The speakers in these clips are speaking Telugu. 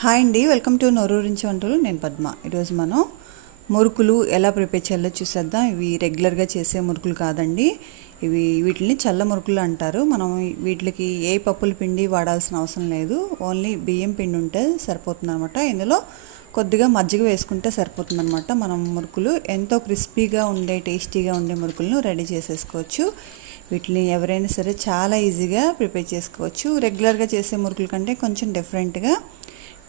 హాయ్ అండి, వెల్కమ్ టు నోరూరించి వంటలు. నేను పద్మ. ఈరోజు మనం మురుకులు ఎలా ప్రిపేర్ చేయాలో చూసేద్దాం. ఇవి రెగ్యులర్గా చేసే మురుకులు కాదండి, వీటిని చల్ల మురుకులు అంటారు. మనం వీటికి ఏ పప్పుల పిండి వాడాల్సిన అవసరం లేదు, ఓన్లీ బియ్యం పిండి ఉంటే సరిపోతుంది అనమాట. ఇందులో కొద్దిగా మజ్జిగ వేసుకుంటే సరిపోతుంది అనమాట. మనం మురుకులు ఎంతో క్రిస్పీగా ఉండే టేస్టీగా ఉండే మురుకులను రెడీ చేసేసుకోవచ్చు. వీటిని ఎవరైనా సరే చాలా ఈజీగా ప్రిపేర్ చేసుకోవచ్చు. రెగ్యులర్గా చేసే మురుకుల కంటే కొంచెం డిఫరెంట్గా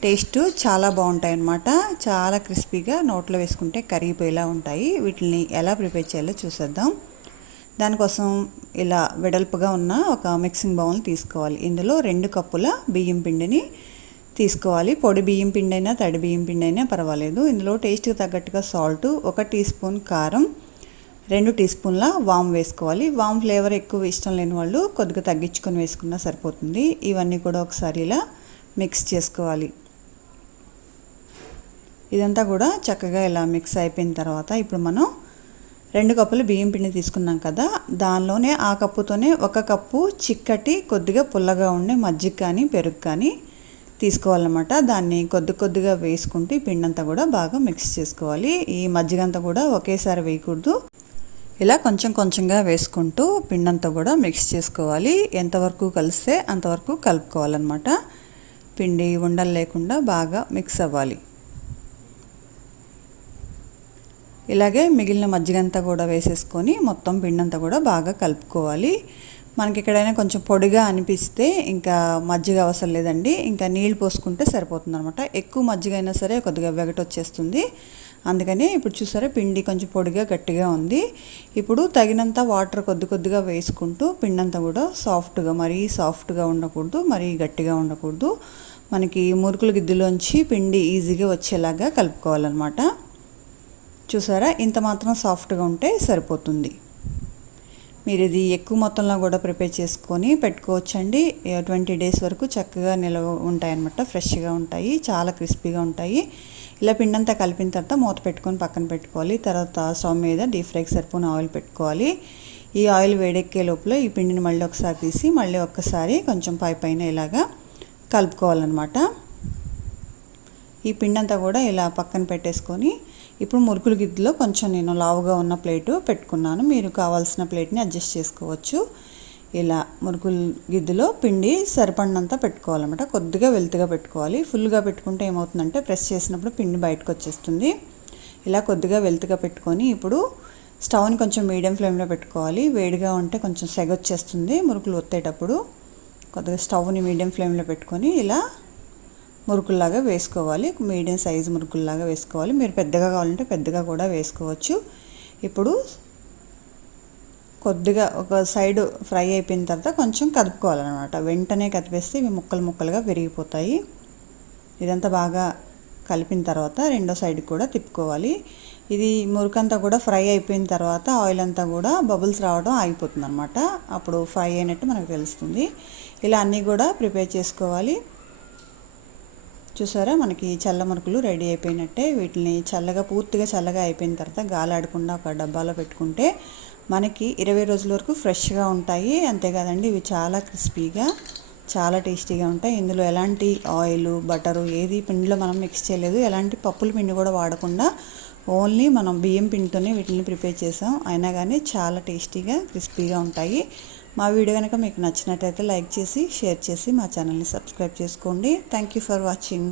టేస్ట్ చాలా బాగుంటాయి అన్నమాట. చాలా క్రిస్పీగా నోట్లో వేసుకుంటే కరిగిపోయేలా ఉంటాయి. వీటిని ఎలా ప్రిపేర్ చేయాలో చూసేద్దాం. దానికోసం ఇలా వెడల్పుగా ఉన్న ఒక మిక్సింగ్ బౌల్ తీసుకోవాలి. ఇందులో 2 కప్పుల బియ్యం పిండిని తీసుకోవాలి. పొడి బియ్యం పిండి అయినా తడి బియ్యం పిండి అయినా పర్వాలేదు. ఇందులో టేస్ట్కి తగ్గట్టుగా సాల్ట్, 1 టీ స్పూన్ కారం, 2 టీ స్పూన్ల వామ్ వేసుకోవాలి. వామ్ ఫ్లేవర్ ఎక్కువ ఇష్టం లేని వాళ్ళు కొద్దిగా తగ్గించుకొని వేసుకున్నా సరిపోతుంది. ఇవన్నీ కూడా ఒకసారి ఇలా మిక్స్ చేసుకోవాలి. ఇదంతా కూడా చక్కగా ఇలా మిక్స్ అయిపోయిన తర్వాత ఇప్పుడు మనం 2 కప్పులు బియ్యం పిండి తీసుకున్నాం కదా, దానిలోనే ఆ కప్పుతోనే 1 కప్పు చిక్కటి కొద్దిగా పుల్లగా ఉండే మజ్జిగ కానీ పెరుగు కానీ తీసుకోవాలన్నమాట. దాన్ని కొద్దిగా వేసుకుంటూ ఈ పిండి అంతా కూడా బాగా మిక్స్ చేసుకోవాలి. ఈ మజ్జిగ అంతా కూడా ఒకేసారి వేయకూడదు, ఇలా కొంచెంగా వేసుకుంటూ పిండి అంతా కూడా మిక్స్ చేసుకోవాలి. ఎంతవరకు కలిస్తే అంతవరకు కలుపుకోవాలన్నమాట. పిండి ఉండలు లేకుండా బాగా మిక్స్ అవ్వాలి. ఇలాగే మిగిలిన మజ్జిగంతా కూడా వేసేసుకొని మొత్తం పిండి అంతా కూడా బాగా కలుపుకోవాలి. మనకి ఎక్కడైనా కొంచెం పొడిగా అనిపిస్తే ఇంకా మజ్జిగ అవసరం లేదండి, ఇంకా నీళ్ళు పోసుకుంటే సరిపోతుంది అనమాట. ఎక్కువ మజ్జిగ అయినా సరే కొద్దిగా వెగటొచ్చేస్తుంది. అందుకని ఇప్పుడు చూసారా పిండి కొంచెం పొడిగా గట్టిగా ఉంది. ఇప్పుడు తగినంత వాటర్ కొద్దిగా వేసుకుంటూ పిండి అంతా కూడా సాఫ్ట్గా, మరీ సాఫ్ట్గా ఉండకూడదు, మరీ గట్టిగా ఉండకూడదు. మనకి మురుకుల గిద్దెలోంచి పిండి ఈజీగా వచ్చేలాగా కలుపుకోవాలన్నమాట. చూసారా, ఇంత మాత్రం సాఫ్ట్గా ఉంటే సరిపోతుంది. మీరు ఇది ఎక్కువ మొత్తంలో కూడా ప్రిపేర్ చేసుకొని పెట్టుకోవచ్చండి. 20 డేస్ వరకు చక్కగా నిల్వ ఉంటాయన్నమాట. ఫ్రెష్గా ఉంటాయి, చాలా క్రిస్పీగా ఉంటాయి. ఇలా పిండంతా కలిపిన తర్వాత మూత పెట్టుకొని పక్కన పెట్టుకోవాలి. తర్వాత స్టవ్ మీద డీప్ ఫ్రైకి సరిపోయిన ఆయిల్ పెట్టుకోవాలి. ఈ ఆయిల్ వేడెక్కే లోపల ఈ పిండిని మళ్ళీ ఒకసారి తీసి మళ్ళీ ఒక్కసారి కొంచెం పైన ఇలాగా కలుపుకోవాలన్నమాట. ఈ పిండి అంతా కూడా ఇలా పక్కన పెట్టేసుకొని ఇప్పుడు మురుకుల గిద్దెలో కొంచెం నేను లావుగా ఉన్న ప్లేటు పెట్టుకున్నాను. మీరు కావాల్సిన ప్లేట్ని అడ్జస్ట్ చేసుకోవచ్చు. ఇలా మురుకుల గిద్దెలో పిండి సరిపడినంత పెట్టుకోవాలన్నమాట. కొద్దిగా వెల్తుగా పెట్టుకోవాలి. ఫుల్గా పెట్టుకుంటే ఏమవుతుందంటే ప్రెస్ చేసినప్పుడు పిండి బయటకు వచ్చేస్తుంది. ఇలా కొద్దిగా వెల్తుగా పెట్టుకొని ఇప్పుడు స్టవ్ని కొంచెం మీడియం ఫ్లేమ్లో పెట్టుకోవాలి. వేడిగా ఉంటే కొంచెం సెగ వచ్చేస్తుంది మురుకులు ఒత్తేటప్పుడు. కొద్దిగా స్టవ్ని మీడియం ఫ్లేమ్లో పెట్టుకొని ఇలా మురుకుల్లాగా వేసుకోవాలి. మీడియం సైజు మురుకుల్లాగా వేసుకోవాలి. మీరు పెద్దగా కావాలంటే పెద్దగా కూడా వేసుకోవచ్చు. ఇప్పుడు కొద్దిగా ఒక సైడ్ ఫ్రై అయిపోయిన తర్వాత కొంచెం కదుపుకోవాలన్నమాట. వెంటనే కదిపేస్తే ఇవి ముక్కలుగా విరిగిపోతాయి. ఇదంతా బాగా కలిపిన తర్వాత రెండో సైడ్ కూడా తిప్పుకోవాలి. ఇది మురుకంతా కూడా ఫ్రై అయిపోయిన తర్వాత ఆయిల్ అంతా కూడా బబుల్స్ రావడం ఆగిపోతుంది అనమాట. అప్పుడు ఫ్రై అయినట్టు మనకు తెలుస్తుంది. ఇలా అన్నీ కూడా ప్రిపేర్ చేసుకోవాలి. చూసారా, మనకి చల్ల మురుకులు రెడీ అయిపోయినట్టే. వీటిని పూర్తిగా చల్లగా అయిపోయిన తర్వాత గాలాడకుండా ఒక డబ్బాలో పెట్టుకుంటే మనకి 20 రోజుల వరకు ఫ్రెష్గా ఉంటాయి. అంతేకాదండి, ఇవి చాలా క్రిస్పీగా చాలా టేస్టీగా ఉంటాయి. ఇందులో ఎలాంటి ఆయిల్, బటరు ఏది పిండిలో మనం మిక్స్ చేయలేదు. ఎలాంటి పప్పుల పిండి కూడా వాడకుండా ఓన్లీ మనం బియ్యం పిండితోనే వీటిని ప్రిపేర్ చేసాం. అయినా కానీ చాలా టేస్టీగా క్రిస్పీగా ఉంటాయి. మా వీడియో కనుక మీకు నచ్చినట్టయితే లైక్ చేసి షేర్ చేసి మా ఛానల్ని సబ్స్క్రైబ్ చేసుకోండి. Thank you for watching.